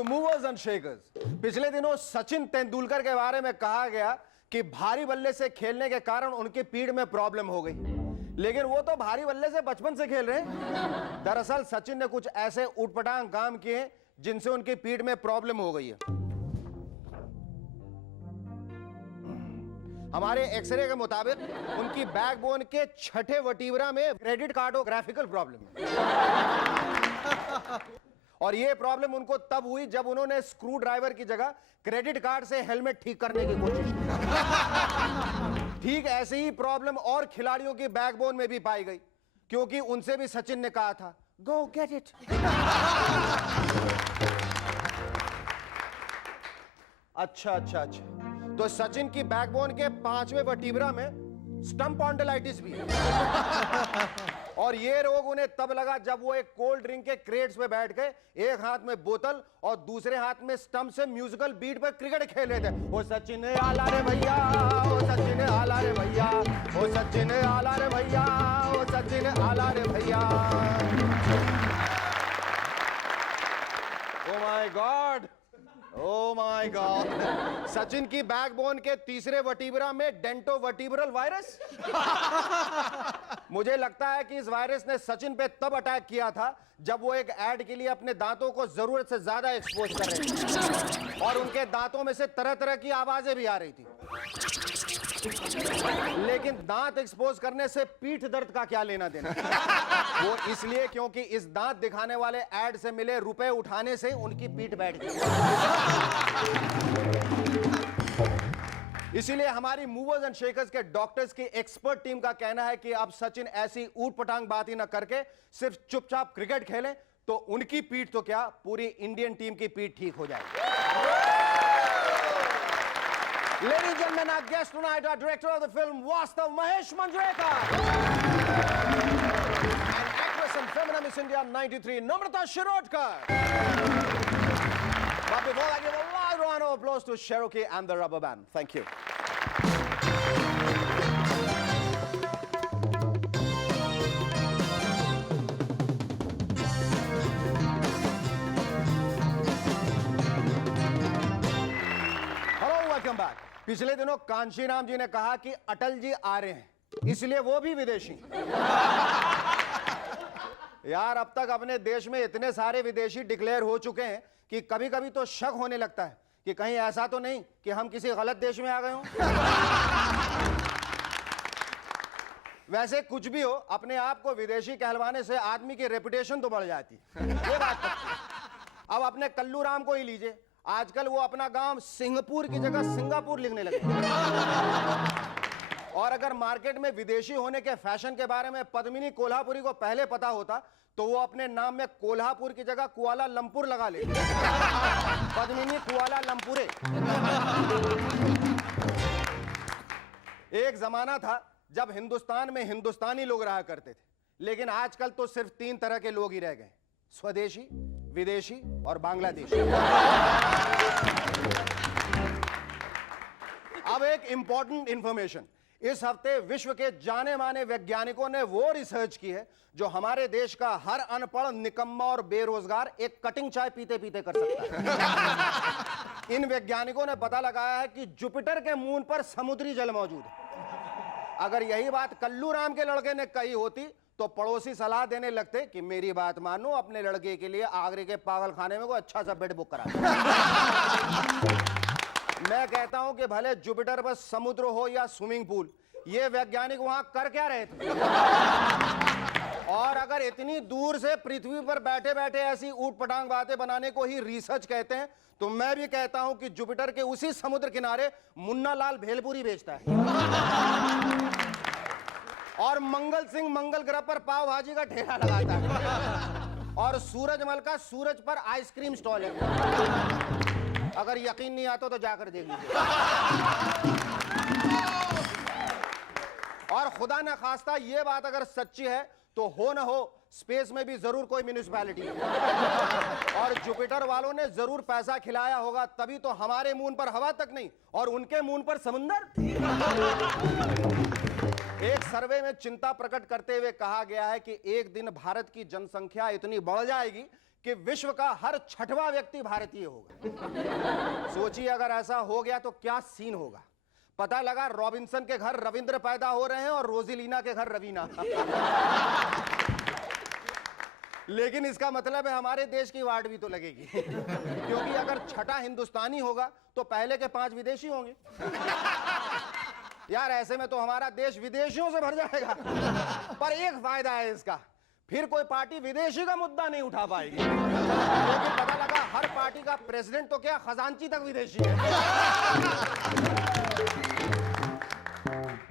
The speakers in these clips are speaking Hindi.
To movers and shakers. पिछले दिनों सचिन तेंदुलकर के बारे में कहा गया कि भारी बल्ले से खेलने के कारण उनकी पीठ में प्रॉब्लम हो गई, लेकिन वो तो भारी बल्ले से बचपन से खेल रहे हैं। दरअसल सचिन ने कुछ ऐसे उटपटांग काम किए जिनसे उनकी पीठ में प्रॉब्लम हो गई है। हमारे एक्सरे के मुताबिक उनकी बैकबोन के छठे वर्टिब्रा में क्रेडिट कार्डोग्राफिकल प्रॉब्लम है। और ये प्रॉब्लम उनको तब हुई जब उन्होंने स्क्रू ड्राइवर की जगह क्रेडिट कार्ड से हेलमेट ठीक करने की कोशिश की। ठीक ऐसी ही प्रॉब्लम और खिलाड़ियों की बैकबोन में भी पाई गई, क्योंकि उनसे भी सचिन ने कहा था, गो गेट इट। अच्छा अच्छा अच्छा, तो सचिन की बैकबोन के 5वें वर्टिब्रा में स्टम्पॉन्डिलाइटिस भी है। और ये रोग उन्हें तब लगा जब वो एक कोल्ड ड्रिंक के क्रेट्स पे बैठ गए, एक हाथ में बोतल और दूसरे हाथ में स्टंप से म्यूजिकल बीट पर क्रिकेट खेल रहे थे। ओ सचिन आला रे भैया, ओ सचिन आला रे भैया, ओ सचिन आला रे भैया, ओ सचिन आला रे भैया। Oh my God, oh my God, Sachin की बैकबोन के तीसरे वर्टिब्रा में डेंटो वर्टिब्रल वायरस। मुझे लगता है कि इस वायरस ने सचिन पे तब अटैक किया था जब वो एक एड के लिए अपने दांतों को जरूरत से ज्यादा एक्सपोज कर रहे थे और उनके दांतों में से तरह तरह की आवाजें भी आ रही थी। लेकिन दांत एक्सपोज करने से पीठ दर्द का क्या लेना देना? वो इसलिए क्योंकि इस दांत दिखाने वाले एड से मिले रुपए उठाने से उनकी पीठ बैठ गई। इसीलिए हमारी मूवर्स एंड शेकर्स के डॉक्टर्स की एक्सपर्ट टीम का कहना है कि अब सचिन ऐसी ऊट पटांग बात ही ना करके सिर्फ चुपचाप क्रिकेट खेलें तो उनकी पीठ तो क्या, पूरी इंडियन टीम की पीठ ठीक हो जाएगी। Ladies and gentlemen, our guest tonight, our director of the film, Vastav Mahesh Manjrekar. And actress and feminine Miss India 93, Namrata Shirodkar. But before I give a loud round of applause to Cherokee and the Rubber Band. Thank you. Hello, welcome back. पिछले दिनों कांशीराम जी ने कहा कि अटल जी आ रहे हैं, इसलिए वो भी विदेशी। यार अब तक अपने देश में इतने सारे विदेशी डिक्लेयर हो चुके हैं कि कभी कभी तो शक होने लगता है कि कहीं ऐसा तो नहीं कि हम किसी गलत देश में आ गए हों। वैसे कुछ भी हो, अपने आप को विदेशी कहलवाने से आदमी की रेपुटेशन तो बढ़ जाती है, ये बात तो। अब अपने कल्लू राम को ही लीजिए, आजकल वो अपना गांव सिंगापुर की जगह सिंगापुर लिखने लगे। और अगर मार्केट में विदेशी होने के फैशन के बारे में पद्मिनी कोल्हापुरी को पहले पता होता तो वो अपने नाम में कोल्हापुर की जगह कुआला लंपुर लगा ले। पद्मिनी कुआला लंपुरे। एक जमाना था जब हिंदुस्तान में हिंदुस्तानी लोग रहा करते थे, लेकिन आजकल तो सिर्फ 3 तरह के लोग ही रह गए, स्वदेशी, विदेशी और बांग्लादेशी। अब एक इंपॉर्टेंट इंफॉर्मेशन, इस हफ्ते विश्व के जाने माने वैज्ञानिकों ने वो रिसर्च की है जो हमारे देश का हर अनपढ़, निकम्मा और बेरोजगार एक कटिंग चाय पीते पीते कर सकता है। इन वैज्ञानिकों ने पता लगाया है कि जुपिटर के मून पर समुद्री जल मौजूद है। अगर यही बात कल्लू राम के लड़के ने कही होती तो पड़ोसी सलाह देने लगते कि मेरी बात मानो, अपने लड़के के लिए आगरे के पागल खाने में कोई अच्छा सा बेड बुक करा। मैं कहता हूं कि भले जुपिटर पर समुद्र हो या स्विमिंग पूल, ये वैज्ञानिक वहां कर क्या रहे थे? और अगर इतनी दूर से पृथ्वी पर बैठे बैठे ऐसी ऊट पटांग बातें बनाने को ही रिसर्च कहते हैं, तो मैं भी कहता हूं कि जुपिटर के उसी समुद्र किनारे मुन्ना लाल भेलपुरी बेचता है और मंगल सिंह मंगल ग्रह पर पाव भाजी का ठेला लगाता है और सूरजमल का सूरज पर आइसक्रीम स्टॉल है। अगर यकीन नहीं आता तो जाकर देख लीजिए। और खुदा न खास्ता ये बात अगर सच्ची है तो हो ना हो स्पेस में भी जरूर कोई म्यूनिसिपैलिटी है और जुपिटर वालों ने जरूर पैसा खिलाया होगा, तभी तो हमारे मून पर हवा तक नहीं और उनके मून पर समुंदर। एक सर्वे में चिंता प्रकट करते हुए कहा गया है कि एक दिन भारत की जनसंख्या इतनी बढ़ जाएगी कि विश्व का हर छठवां व्यक्ति भारतीय होगा। सोचिए अगर ऐसा हो गया तो क्या सीन होगा। पता लगा रॉबिन्सन के घर रविंद्र पैदा हो रहे हैं और रोजिलीना के घर रवीना। लेकिन इसका मतलब है हमारे देश की वार्ड भी तो लगेगी, क्योंकि अगर छठा हिंदुस्तानी होगा तो पहले के 5 विदेशी होंगे। यार ऐसे में तो हमारा देश विदेशियों से भर जाएगा। पर एक फायदा है इसका, फिर कोई पार्टी विदेशी का मुद्दा नहीं उठा पाएगी, क्योंकि पता लगा हर पार्टी का प्रेसिडेंट तो क्या खजांची तक विदेशी है।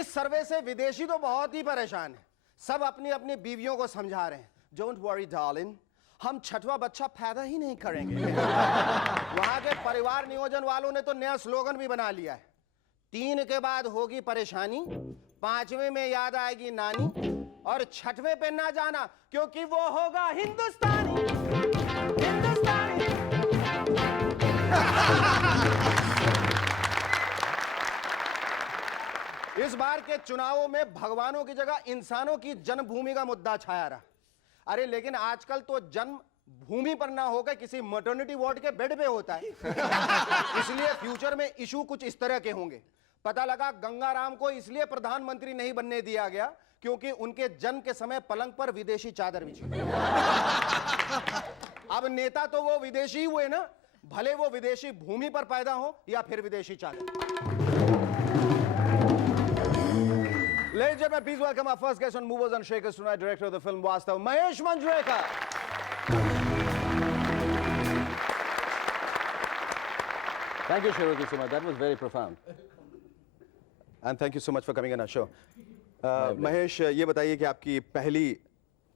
इस सर्वे से विदेशी तो बहुत ही परेशान है। सब अपनी अपनी बीवियों को समझा रहे हैं, डोंट वरी डार्लिंग, हम छठवां बच्चा पैदा ही नहीं करेंगे। वहां के परिवार नियोजन वालों ने तो नया स्लोगन भी बना लिया है, 3 के बाद होगी परेशानी, 5वें में याद आएगी नानी, और 6वें पे ना जाना क्योंकि वो होगा हिंदुस्तानी। हिंदुस्तानी। इस बार के चुनावों में भगवानों की जगह इंसानों की जन्मभूमि का मुद्दा छाया रहा। अरे लेकिन आजकल तो जन्म भूमि पर ना होकर किसी मैटरनिटी वार्ड के बेड पे होता है। इसलिए फ्यूचर में इशू कुछ इस तरह के होंगे। पता लगा गंगाराम को इसलिए प्रधानमंत्री नहीं बनने दिया गया क्योंकि उनके जन्म के समय पलंग पर विदेशी चादर बिछी। अब नेता तो वो विदेशी हुए ना, भले वो विदेशी भूमि पर पैदा हो या फिर विदेशी चादर। Ladies and gentlemen, please welcome our first guest on Movers and Shakers tonight, director of the film Vastav, Mahesh Manjrekar. Thank you, Shiroji Suma. That was very profound. And thank you so much for coming on our show. Mahesh, ये बताइए कि आपकी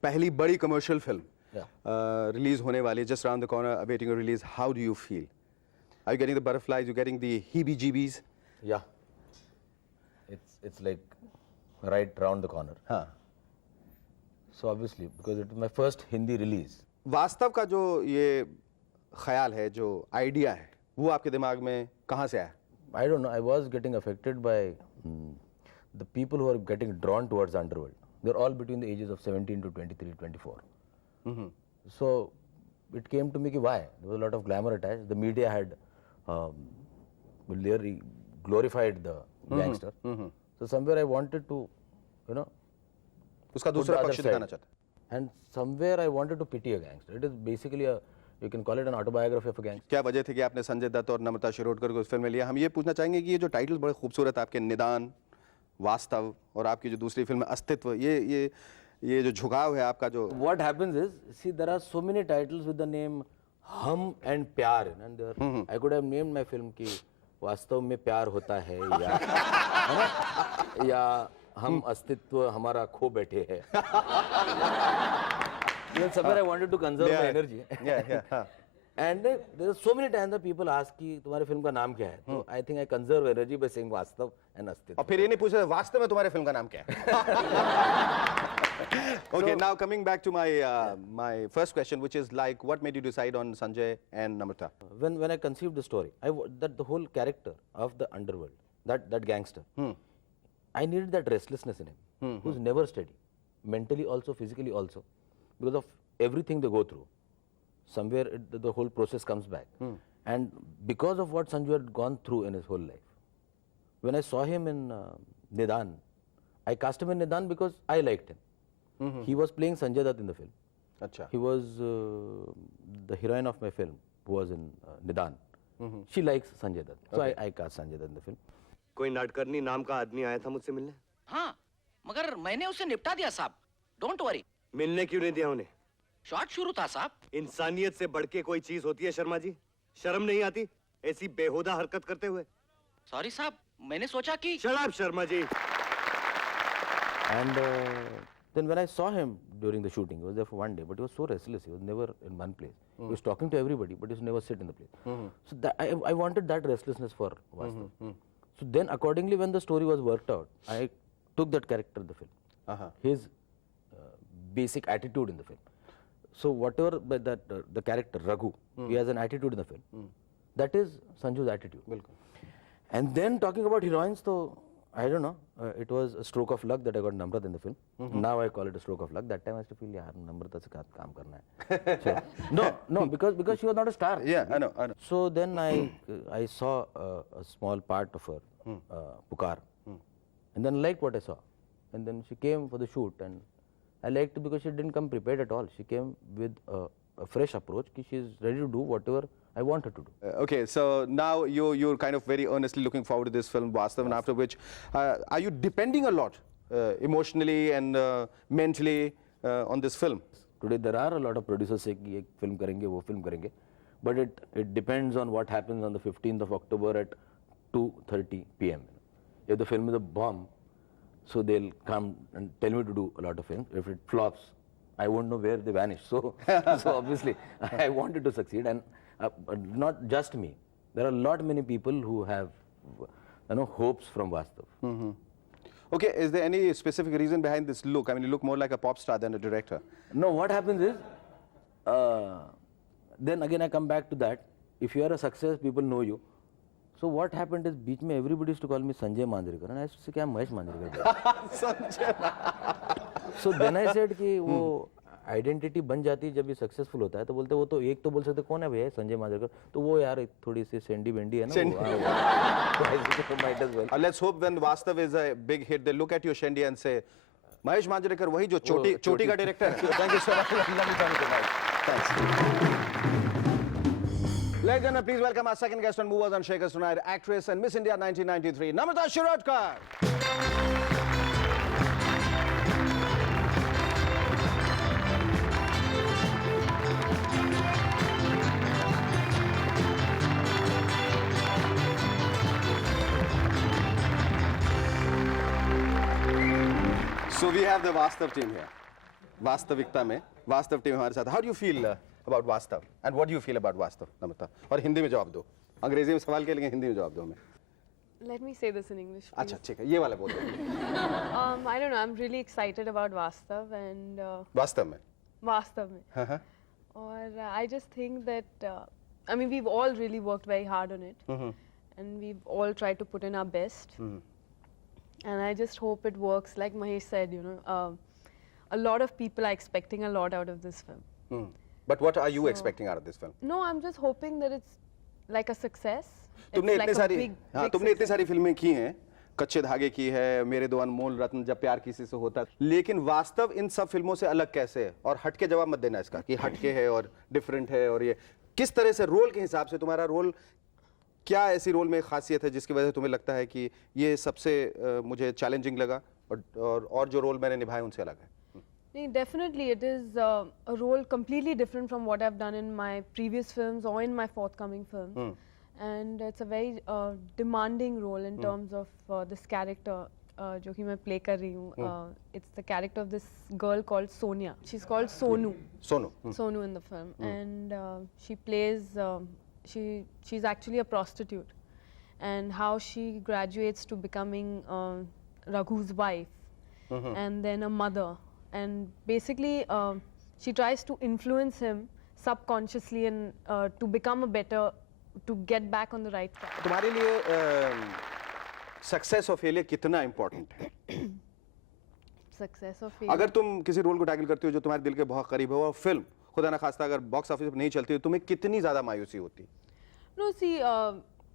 पहली बड़ी commercial film release होने वाली, just around the corner, awaiting a release. How do you feel? Are you getting the butterflies? You getting the heebie-jeebies? Yeah. It's like right round the corner. हाँ. So obviously, because it is my first Hindi release. वास्तव का जो ये ख्याल है, जो आइडिया है, वो आपके दिमाग में कहाँ से आया? I don't know. I was getting affected by the people who are getting drawn towards underworld. They're all between the ages of 17 to 23, 24. So it came to me कि why? There was a lot of glamour attached. The media had really glorified the gangster. So somewhere I wanted to, you know, उसका दूसरा पक्ष दिखाना चाहता. And somewhere I wanted to pity a gangster. It is basically a, you can call it an autobiography of a gangster. क्या वजह थी कि आपने संजय दत्त और नम्रता शिरोडकर को उस फिल्म में लिया? हम ये पूछना चाहेंगे कि ये जो टाइटल बड़े खूबसूरत आपके, निदान, वास्तव, और आपकी जो दूसरी फिल्म अस्तित्व, ये जो झुकाव है आपका जो. What happens is, see, there are so many titles with the name Hum and Pyar, and there, I could have named my film कि वास्तव में प्यार होता है या हम अस्तित्व हमारा खो बैठे हैं. Somewhere I wanted to conserve my energy. And there are so many times that people ask कि तुम्हारे फिल्म का नाम क्या है? तो I think I conserve energy by saying वास्तव and अस्तित्व. और फिर ये नहीं पूछ रहे वास्तव में तुम्हारे फिल्म का नाम क्या है? Okay, now coming back to my first question, which is like, what made you decide on Sanjay and Namrata? When I conceived the story, that the whole character of the underworld, that gangster, I needed that restlessness in him, who's never steady, mentally also, physically also, because of everything they go through. Somewhere the whole process comes back, and because of what Sanjay had gone through in his whole life. When I saw him in Nidan, I cast him in Nidan because I liked him. He was playing Sanjay Dutt in the film. अच्छा. He was the heroine of my film, who was in Nidan. She likes Sanjay Dutt, so I cast Sanjay Dutt in the film. कोई नाटकर्णी नाम का आदमी आया था मुझसे मिलने. हाँ, मगर मैंने उसे निपटा दिया साहब. Don't worry. मिलने क्यों नहीं दिया उन्हें? शॉट शुरू था साहब. इंसानियत से बढ़ के कोई चीज होती है शर्मा जी? शर्म नहीं आती ऐसी बेहुदा हरकत करते हुए? सॉरी साहब, मैंने सोचा कि. Shut up, Sharma ji. And then when I saw him during the shooting, he was there for one day, but he was so restless. He was never in one place. He was talking to everybody, but he was never sit in the place. So that, I wanted that restlessness for Vastav. So then accordingly, when the story was worked out, I took that character in the film, his basic attitude in the film. So whatever the character Raghu, he has an attitude in the film. That is Sanju's attitude. And then talking about heroines, so I don't know. It was a stroke of luck that I got Namrat in the film. Now I call it a stroke of luck. That time I used to feel, yaar, Namrata se kaam karna hai. So, no, because she was not a star. Yeah, I know. So then I saw a small part of her, Pukar, and then liked what I saw. And then she came for the shoot, and I liked it because she didn't come prepared at all. She came with a fresh approach. Ki she is ready to do whatever I want her to do. Okay, so now you're kind of very earnestly looking forward to this film, Vastav, and after which, are you depending a lot emotionally and mentally on this film? Today there are a lot of producers say कि एक film करेंगे, वो film करेंगे, but it depends on what happens on the 15th of October at 2:30 p.m. If the film is a bomb, so they'll come and tell me to do a lot of films. If it flops, I won't know where they vanish. So obviously I wanted to succeed, and not just me. There are many people who have hopes from Vastav. Okay, is there any specific reason behind this look? I mean, you look more like a pop star than a director. No, what happens is, then again I come back to that. If you are a success, people know you. So what happened is, बीच में everybody used to call me Sanjay Manjrekar, and I used to say क्या Mahesh Manjrekar. So then I said कि वो आइडेंटिटी बन जाती है जब ये सक्सेसफुल होता है, तो बोलते वो तो एक तो बोल सकते कौन है भैया संजय मांजरेकर, तो वो यार थोड़ी सी सेंडी बेंडी है ना. Let's hope when Vastav is a big hit, they look at you, Shendi, and say, Mahesh Manjrekar, वही जो चोटी का director है. Thank you so much. Thanks. Ladies and gentlemen, please welcome our second guest on Movers and Shakers tonight, actress and Miss India 1993, Namrata Shirodkar. So we have the Vastav team here. वास्तविकता में वास्तव टीम हमारे साथ. How do you feel about Vastav? And what do you feel about Vastav, Namrata? और हिंदी में जवाब दो. अंग्रेजी में सवाल के लिए हिंदी में जवाब दो हमें. Let me say this in English, please. अच्छा ठीक है, ये वाला बोलो. I don't know. I'm really excited about Vastav and वास्तव में. Vastav mein. और I just think that I mean we've all really worked very hard on it, and we've all tried to put in our best. And I just hope it works. Like Mahesh said, you know, a lot of people are expecting a lot out of this film. But what are you expecting out of this film? No, I'm just hoping that it's like a success. तुमने It's like इतनी a सारी big तुमने इतनी success. सारी फिल्में की हैं. कच्चे धागे की है, मेरे दो अनमोल रत्न, जब प्यार किसी से होता है. लेकिन वास्तव इन सब फिल्मों से अलग कैसे है? और हटके जवाब मत देना इसका कि हटके है और डिफरेंट है, और ये किस तरह से रोल के हिसाब से तुम्हारा रोल, क्या ऐसी रोल में खासियत है जिसकी वजह से तुम्हें लगता है कि ये सबसे मुझे चैलेंजिंग लगा और जो रोल मैंने निभाए उनसे अलग है? Definitely, it is a role completely different from what I've done in my previous films or in my forthcoming films. And it's a very demanding role in terms of this character जो कि मैं play कर रही हूँ. It's the character of this girl called Sonia. She's called Sonu. Sonu in the film. And she plays, she's actually a prostitute. And how she graduates to becoming Raghu's wife. And then a mother. And basically, she tries to influence him subconsciously and to become a better, to get back on the right track. तुम्हारे लिए सक्सेस और फेलियर कितना इम्पोर्टेंट है? Success or failure. अगर तुम किसी रोल को टैकल करते हो जो तुम्हारे दिल के बहुत करीब हो, और फिल्म खुदा ना खास्ता अगर बॉक्स ऑफिस पर नहीं चलती, तो तुम्हें कितनी ज्यादा मायूसी होती? No, see,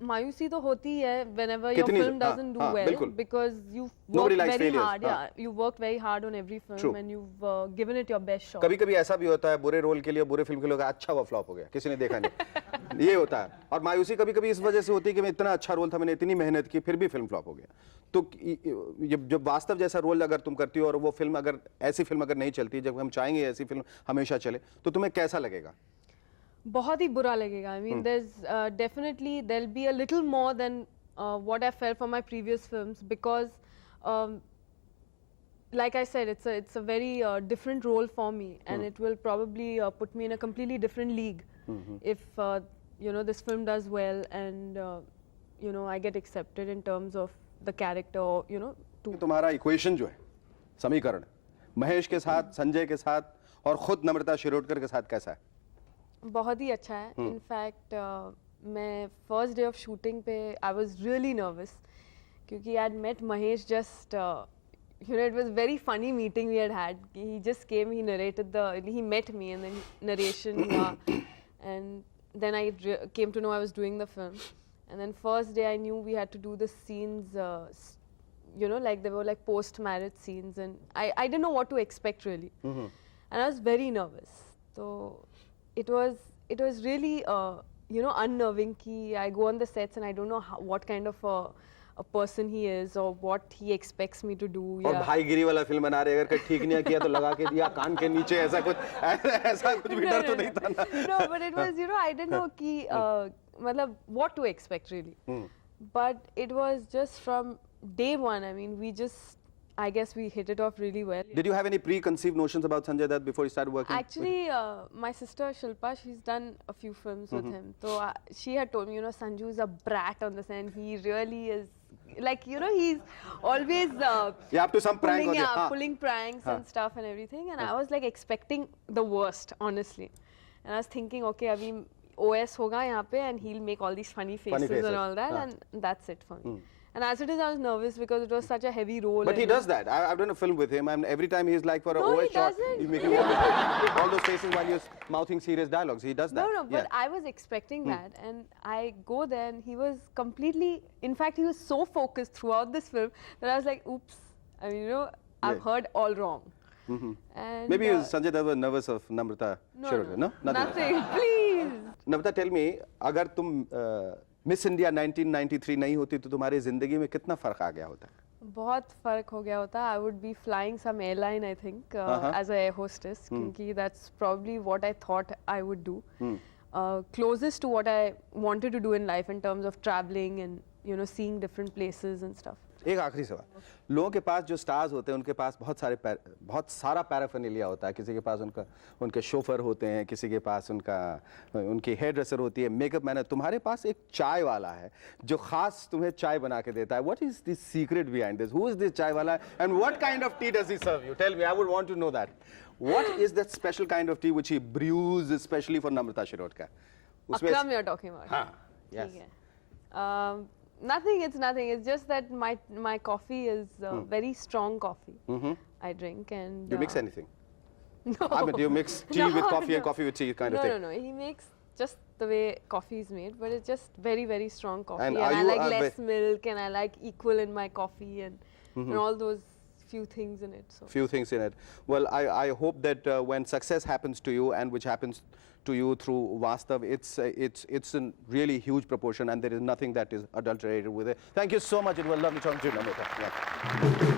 मायूसी तो होती है whenever your कितनी- film doesn't do हाँ, well, बिल्कुल. because you've Nobody worked likes very failures, hard. हाँ. Yeah, you worked very hard on every film True. and you've given it your best shot. कभी कभी ऐसा भी होता है बुरे रोल के लिए, बुरे फिल्म के लिए, अच्छा वो फ्लॉप हो गया, किसी ने देखा नहीं. ये होता है. और मायूसी कभी कभी इस वजह से होती है कि मैं इतना अच्छा रोल था, मैंने इतनी मेहनत की, फिर भी फिल्म फ्लॉप हो गया. तो जब वास्तव जैसा रोल अगर तुम करती हो और वो फिल्म अगर ऐसी फिल्म अगर नहीं चलती, जब हम चाहेंगे ऐसी फिल्म हमेशा चले, तो तुम्हें कैसा लगेगा? बहुत ही बुरा लगेगा. I mean, there's definitely there'll be a little more than what I felt from my previous films, because like I said, it's a very different role for me, and it will probably put me in a completely different league if you know, this film does well and you know, I get accepted in terms of the character, or you know, to तुम्हारा इक्वेशन जो है, समीकरण, महेश के साथ, संजय के साथ और खुद नम्रता शिरोडकर के साथ कैसा है? बहुत ही अच्छा है. इनफैक्ट मैं फर्स्ट डे ऑफ शूटिंग पे I was really nervous Because I had met Mahesh just, you know, it was very funny meeting we had had. He just came, he narrated he met me and then narration, and then I came to know I was doing the film. And then first day I knew we had to do the scenes, you know, like they were like post-marriage scenes, and I didn't know what to expect really. And I was very nervous. So it was really, you know, unnerving ki I go on the sets and I don't know what kind of a person he is or what he expects me to do. और भाईगिरी वाला फिल्म बना रहे, अगर कहीं ठीक नहीं किया तो लगा के दिया कान के नीचे, ऐसा कुछ भी डर तो नहीं था ना. No, but it was, you know, I didn't know ki, matlab, what to expect really. But it was just from day one, I mean, I guess we hit it off really well. Did you have any preconceived notions about Sanjay Dutt before you started working? Actually, my sister Shilpa, she's done a few films with him. So she had told me, you know, Sanju is a brat on the set. He really is, like, you know, he's always up to some prank pulling pranks and stuff and everything. And I was like expecting the worst, honestly. And I was thinking, okay, abhi OS hoga yahan pe and he'll make all these funny faces and all that, and that's it for me. And as it is, I was nervous because it was such a heavy role. But he does that. I've done a film with him, and every time he's like for a OS shot, doesn't. you make him all those faces while you're mouthing serious dialogues. He does that. No, but I was expecting that, and I go there, and he was completely. In fact, he was so focused throughout this film that I was like, "Oops!" I mean, you know, I've heard all wrong. And Maybe Sanjay Dutt was nervous of Namrata Shirodkar. No, nothing. Please. Namrata, tell me, अगर तुम मिस इंडिया 1993 नहीं होती तो तुम्हारी जिंदगी में कितना फर्क आ गया होता? बहुत फर्क हो गया होता. I would be flying some airline, I think, as a air hostess. क्योंकि that's probably what I thought I would do. Closest to what I wanted to do in life in terms of traveling and, you know, seeing different places and stuff. एक आखिरी सवाल, लोगों के पास जो स्टार्स होते हैं उनके पास बहुत सारा पैराफर्नेलिया होता है. किसी के पास उनके शोफर होते हैं, किसी के पास उनकी हेयर ड्रेसर होती है, मेकअप मैन है. तुम्हारे पास एक चाय वाला है जो खास तुम्हें चाय बना के देता है. What is the secret behind this? Who is this chai wala and what kind of tea does he serve you? Tell me, I would want to know that. What is that special kind of tea which he brews specially for Namrata Shirodkar? Akram you're talking about. हाँ, yes. ठीक है. Nothing, it's nothing. It's just that my coffee is very strong coffee. I drink and... Do you mix anything? No. I mean, do you mix tea with coffee and coffee with tea kind of thing? No. He makes just the way coffee is made, but it's just very, very strong coffee. And And, are I you like a less milk, and I like equal in my coffee, and all those few things in it. So. Few things in it. Well, I hope that when success happens to you, and which happens to you through Vastav, it's a really huge proportion, and there is nothing that is adulterated with it. Thank you so much. It was lovely talking to you, Namrata. Yeah.